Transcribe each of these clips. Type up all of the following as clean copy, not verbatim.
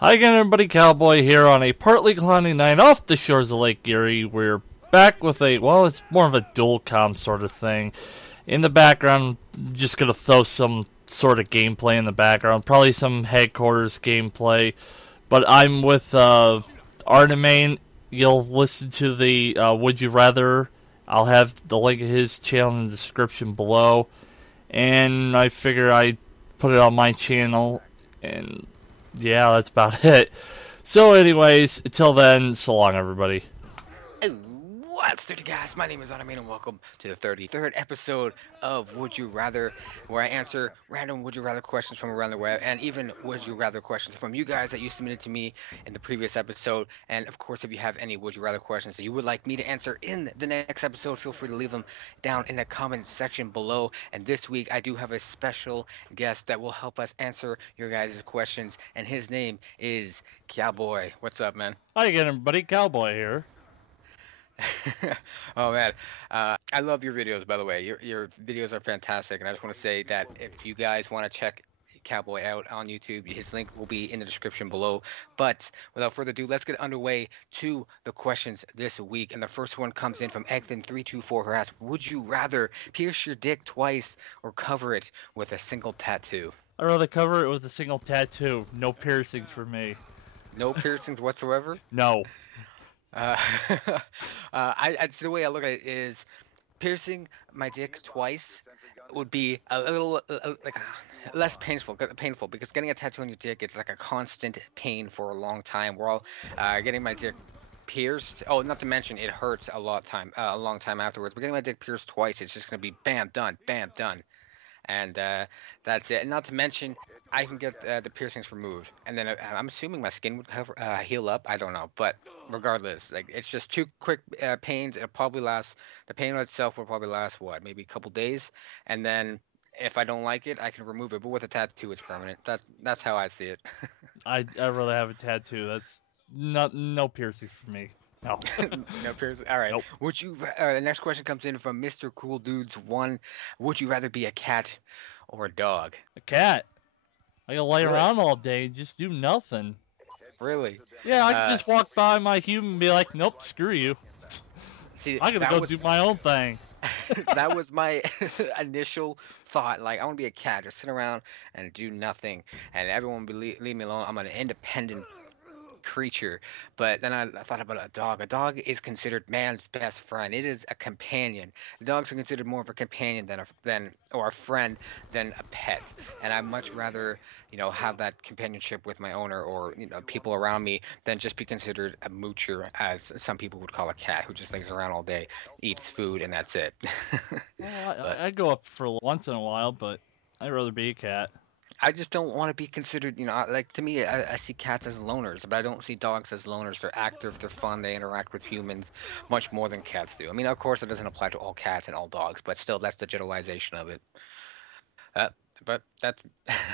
Hi again, everybody. Cowboy here on a partly cloudy night off the shores of Lake Erie. We're back with it's more of a dual com sort of thing. In the background, just gonna throw some sort of gameplay in the background, probably some headquarters gameplay. But I'm with Arnimane. You'll listen to the Would You Rather. I'll have the link of his channel in the description below. And I figure I'd put it on my channel, and yeah, that's about it. So anyways, until then, so long, everybody. What's good, guys? My name is Arnimane, and welcome to the 33rd episode of Would You Rather, where I answer random Would You Rather questions from around the web, and even Would You Rather questions from you guys that you submitted to me in the previous episode. And of course, if you have any Would You Rather questions that you would like me to answer in the next episode, feel free to leave them down in the comment section below. And this week, I do have a special guest that will help us answer your guys' questions, and his name is Cowboy. What's up, man? Hi again, everybody. Cowboy here. Oh man, I love your videos. By the way, your videos are fantastic, and I just want to say that if you guys want to check Cowboy out on YouTube, his link will be in the description below. But without further ado, let's get underway to the questions this week. And the first one comes in from Egthin324, who asks, "Would you rather pierce your dick twice or cover it with a single tattoo?" I'd rather cover it with a single tattoo. No piercings for me. No piercings whatsoever. No. Uh, the way I look at it is piercing my dick twice would be a little less painful because getting a tattoo on your dick, it's like a constant pain for a long time. While getting my dick pierced, oh, not to mention it hurts a long time afterwards. But getting my dick pierced twice, it's just gonna be bam done, and that's it. And not to mention, I can get the piercings removed, and then I'm assuming my skin would heal up. I don't know, but regardless, like it's just two quick pains. It'll probably last. The pain itself will probably last what, maybe a couple days, and then if I don't like it, I can remove it. But with a tattoo, it's permanent. That's how I see it. I'd rather have a tattoo. That's no piercings for me. No. No piercing. All right. Nope. The next question comes in from Mr. Cool Dudes One. Would you rather be a cat or a dog? A cat. I can lay Really? around all day and just do nothing. Really? Yeah, I could Uh, just walk by my human and be like, nope, screw you. See, I'm gonna that go was do my own thing. that was my initial thought. Like, I want to be a cat, just sit around and do nothing, and everyone leave me alone. I'm an independent creature. But then I thought about a dog. A dog is considered man's best friend. It is a companion. Dogs are considered more of a companion or a friend than a pet. And I much rather, have that companionship with my owner or people around me than just be considered a moocher, as some people would call a cat who just lays around all day, eats food, and that's it. Well, But I go up for once in a while, but I'd rather be a cat. I just don't want to be considered, like to me, I see cats as loners, but I don't see dogs as loners. They're active, they're fun, they interact with humans much more than cats do. I mean, of course, it doesn't apply to all cats and all dogs, but still, that's the generalization of it. Uh, but that's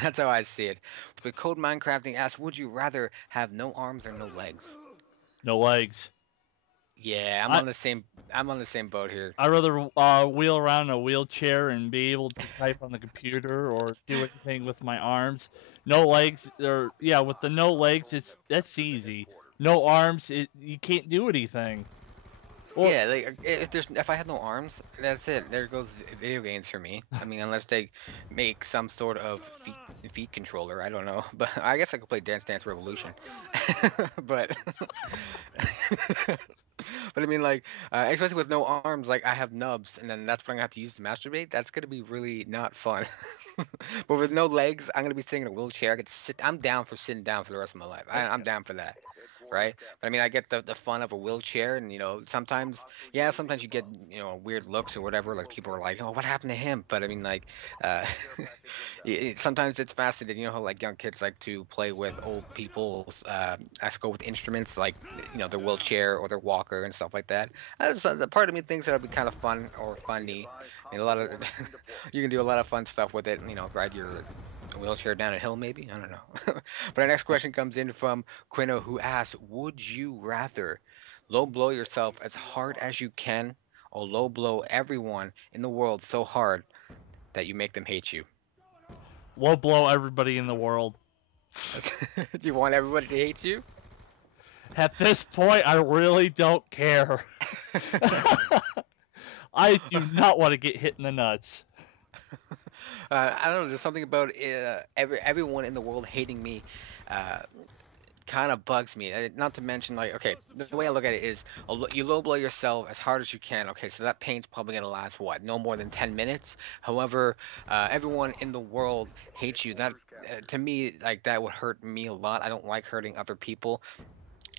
that's how I see it. But Code Minecrafting asks, would you rather have no arms or no legs? No legs. Yeah, I I'm on the same boat here. I'd rather wheel around in a wheelchair and be able to type on the computer or do anything with my arms. No legs, or yeah, with the no legs, that's easy. No arms, you can't do anything. Or Yeah, like if I had no arms, that's it. There goes video games for me. I mean, unless they make some sort of feet controller, I don't know. But I guess I could play Dance Dance Revolution. But but I mean, like, especially with no arms, like I have nubs, and then that's what I'm gonna have to use to masturbate. That's gonna be really not fun. But with no legs, I'm gonna be sitting in a wheelchair. I could sit. I'm down for sitting down for the rest of my life. I'm okay, down for that, right? But I mean, I get the fun of a wheelchair, and sometimes, yeah, sometimes you get weird looks or whatever. Like people are like, "Oh, what happened to him?" But I mean, like, uh, sometimes it's fascinating. You know how like young kids like to play with old people's let's go with instruments like their wheelchair or their walker and stuff like that. The part of me thinks that'll be kind of fun or funny. I mean, a lot of you can do a lot of fun stuff with it. Ride your wheelchair down a hill, maybe. I don't know. But our next question comes in from Quino, who asks, "Would you rather low blow yourself as hard as you can, or low blow everyone in the world so hard that you make them hate you?" low blow everybody in the world. Do you want everybody to hate you? At this point, I really don't care. I do not want to get hit in the nuts. I don't know. There's something about everyone in the world hating me. Uh, Kind of bugs me. Not to mention, like, okay, the way I look at it is you low blow yourself as hard as you can. Okay, so that pain's probably gonna last what, no more than 10 minutes. However, everyone in the world hates you. That to me, like that would hurt me a lot. I don't like hurting other people.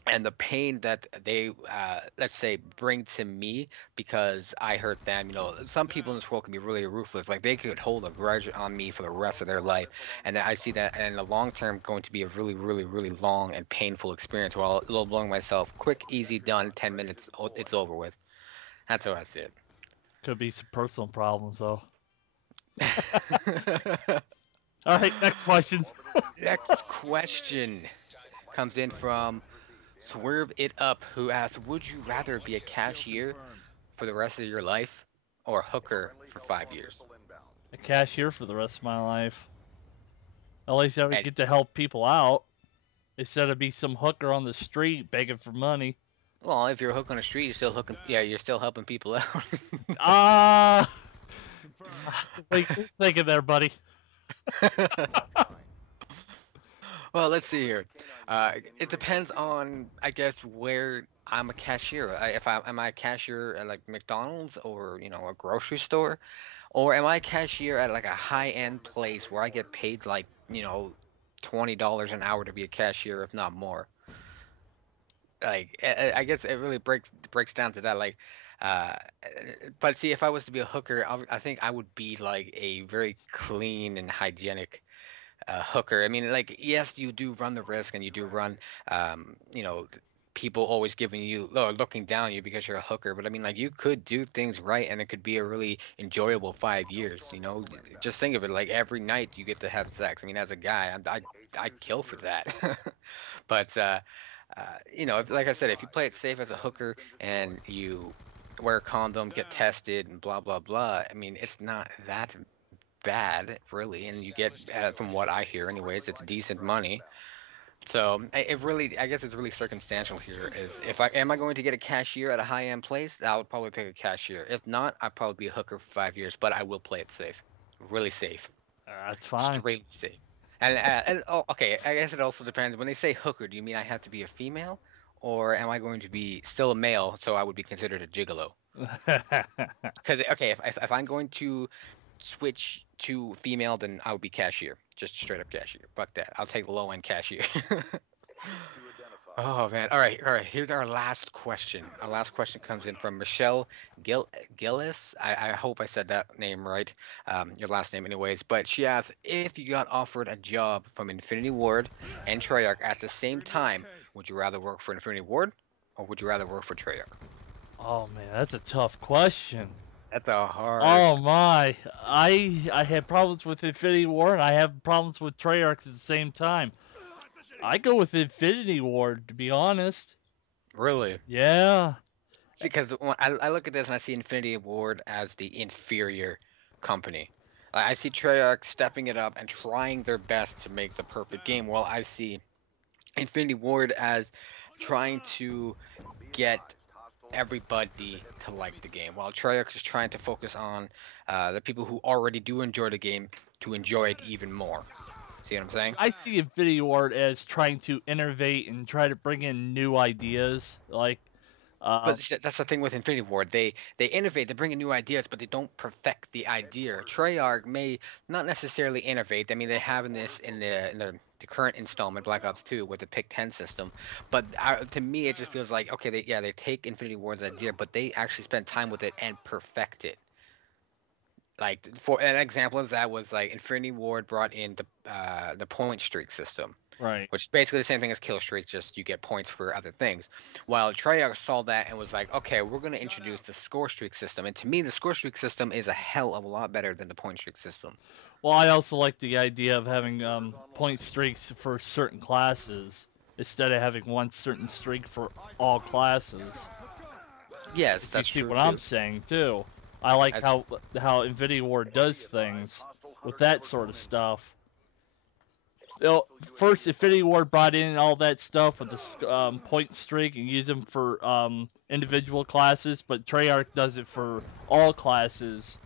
And the pain that they, let's say, bring to me because I hurt them. Some people in this world can be really ruthless. Like they could hold a grudge on me for the rest of their life, and I see that in the long term going to be a really, really, really long and painful experience. While low blowing myself, quick, easy, done, 10 minutes, it's over with. That's how I see Could be some personal problems, though. it. All right, next question. Next question comes in from Swerve It Up, who asks, "Would you rather be a cashier for the rest of your life, or a hooker for 5 years?" A cashier for the rest of my life. At least I would And get to help people out instead of be some hooker on the street begging for money. well, if you're a hook on the street, you're still hooking. Yeah, you're still helping people out. Ah, wait, you're thinking there, buddy. Well, let's see here. It depends on, I guess, where I'm a cashier. If I am I a cashier at like McDonald's or a grocery store, or am I a cashier at like a high-end place where I get paid like $20 an hour to be a cashier, if not more. Like I guess it really breaks down to that. Like, uh, but see, if I was to be a hooker, I think I would be like a very clean and hygienic hooker. I mean, like, yes, you do run the risk, and you do run, um, you know, people always giving you or looking down on you because you're a hooker. But I mean, like, you could do things right, and it could be a really enjoyable 5 years. Just think of it like every night you get to have sex. I mean, as a guy, I kill for that. But like I said, if you play it safe as a hooker and you wear a condom, get tested, and blah blah blah, I mean, it's not that bad, really, and you get, from what I hear, anyways, it's decent money. So I guess it's really circumstantial here. Is if I am I going to get a cashier at a high-end place? I would probably pick a cashier. If not, I'd probably be a hooker for 5 years. But I will play it safe, really safe, That's fine. straight safe. And oh, okay, I guess it also depends. When they say hooker, do you mean I have to be a female, or am I going to be still a male? So I would be considered a gigolo. Because okay, if I'm going to switch to female, then I would be cashier, just straight up cashier. Fuck that. I'll take the low end cashier. Oh man. All right. Here's our last question. Our last question comes in from Michelle Gillis. I hope I said that name right. Your last name, anyways. But she asks, if you got offered a job from Infinity Ward and Treyarch at the same time, would you rather work for Infinity Ward or would you rather work for Treyarch? Oh man, that's a tough question. That's a hard. Oh my, I had problems with Infinity War and I have problems with Treyarch at the same time. I go with Infinity War, to be honest. Really? Yeah. See, because when I look at this and I see Infinity Ward as the inferior company. I see Treyarch stepping it up and trying their best to make the perfect game, while I see Infinity Ward as trying to get everybody to like the game, while Treyarch is trying to focus on the people who already do enjoy the game to enjoy it even more. See what I'm saying? I see Infinity Ward as trying to innovate and try to bring in new ideas. Like, But that's the thing with Infinity Ward. They innovate, they bring in new ideas, but they don't perfect the idea. Treyarch may not necessarily innovate. I mean, they have in the current installment, Black Ops 2, with the Pick 10 system. But to me, it just feels like, okay, they take Infinity Ward's idea, but they actually spend time with it and perfect it. Like, for an example of that was like Infinity Ward brought in the point streak system, right. which is basically the same thing as kill streaks, just you get points for other things. While Treyarch saw that and was like, okay, we're going to introduce the score streak system. And to me, the score streak system is a hell of a lot better than the point streak system. Well, I also like the idea of having point streaks for certain classes instead of having one certain streak for all classes. Yes, If you that's see true what too. I'm saying too. I like As, how Infinity Ward does things with that sort of stuff. first Infinity Ward brought in all that stuff with the point streak and use them for individual classes, but Treyarch does it for all classes.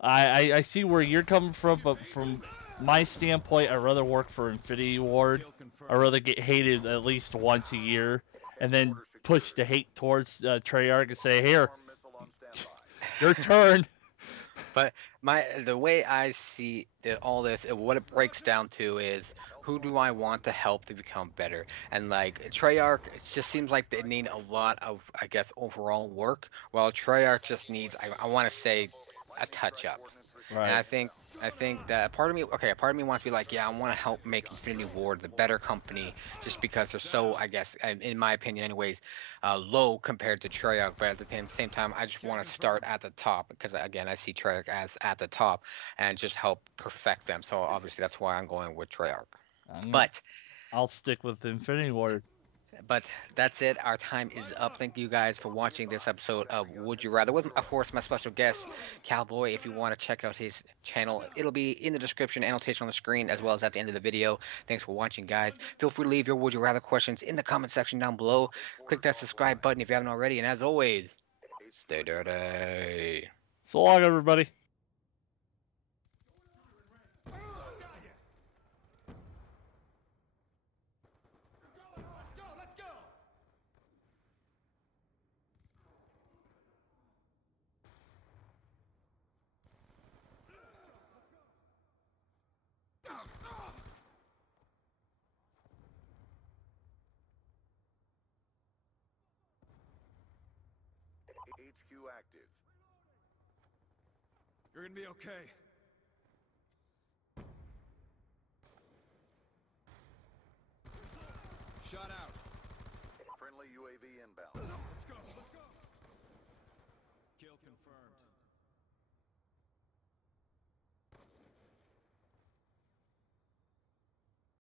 I see where you're coming from, but from my standpoint, I'd rather work for Infinity Ward. I'd rather get hated at least once a year and then push the hate towards Treyarch and say, here, your turn. But the way I see all this, what it breaks down to is who do I want to help to become better? And like Treyarch, it just seems like they need a lot of, I guess, overall work, while Treyarch just needs, I want to say, a touch up. And Right. I think that a part of me wants to be like, yeah, I want to help make Infinity Ward the better company, just because they're so, I guess, in my opinion, anyways, low compared to Treyarch. But at the same time, I just want to start at the top because again, I see Treyarch as at the top and just help perfect them. So obviously, that's why I'm going with Treyarch. But I'll stick with Infinity Ward. But that's it. Our time is up. Thank you guys for watching this episode of Would You Rather with, of course, my special guest, Cowboy. If you want to check out his channel, it'll be in the description, annotation on the screen, as well as at the end of the video. Thanks for watching, guys. Feel free to leave your Would You Rather questions in the comment section down below. Click that subscribe button if you haven't already. And as always, stay dirty. So long, everybody. HQ active. You're gonna be okay. Shot out. Friendly UAV inbound. Let's go, let's go. Kill confirmed.